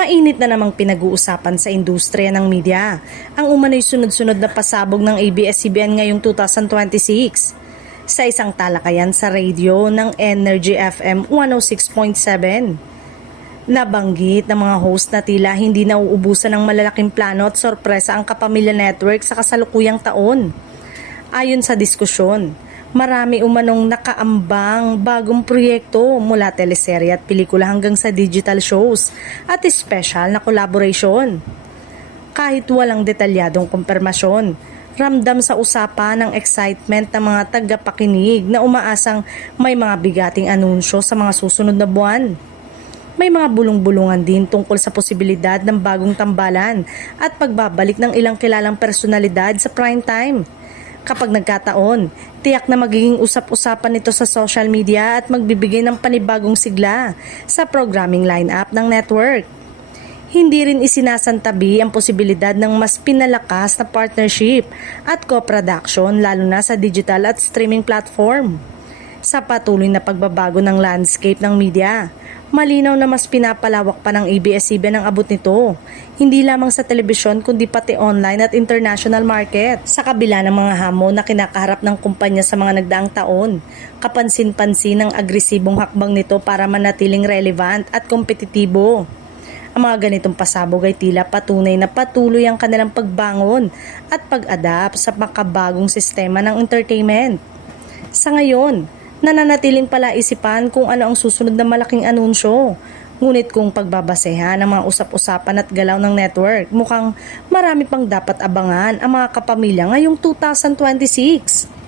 Mainit na namang pinag-uusapan sa industriya ng media ang umano'y sunod-sunod na pasabog ng ABS-CBN ngayong 2026. Sa isang talakayan sa radio ng Energy FM 106.7, nabanggit ng mga host na tila hindi nauubusan ng malalaking plano at sorpresa ang Kapamilya Network sa kasalukuyang taon. Ayon sa diskusyon, marami umanong nakaambang bagong proyekto mula teleserye at pelikula hanggang sa digital shows at special na collaboration. Kahit walang detalyadong kumpirmasyon, ramdam sa usapan ng excitement ng mga tagapakinig na umaasang may mga bigating anunsyo sa mga susunod na buwan. May mga bulong-bulungan din tungkol sa posibilidad ng bagong tambalan at pagbabalik ng ilang kilalang personalidad sa prime time. Kapag nagkataon, tiyak na magiging usap-usapan nito sa social media at magbibigay ng panibagong sigla sa programming lineup ng network. Hindi rin isinasantabi ang posibilidad ng mas pinalakas na partnership at co-production lalo na sa digital at streaming platform. Sa patuloy na pagbabago ng landscape ng media, malinaw na mas pinapalawak pa ng ABS-CBN ang abot nito, hindi lamang sa telebisyon kundi pati online at international market. Sa kabila ng mga hamon na kinakaharap ng kumpanya sa mga nagdaang taon, kapansin-pansin ang agresibong hakbang nito para manatiling relevant at kompetitibo. Ang mga ganitong pasabog ay tila patunay na patuloy ang kanilang pagbangon at pag-adapt sa makabagong sistema ng entertainment. Sa ngayon, nananatiling palaisipan kung ano ang susunod na malaking anunsyo. Ngunit kung pagbabasehan ng mga usap-usapan at galaw ng network, mukhang marami pang dapat abangan ang mga kapamilya ngayong 2026.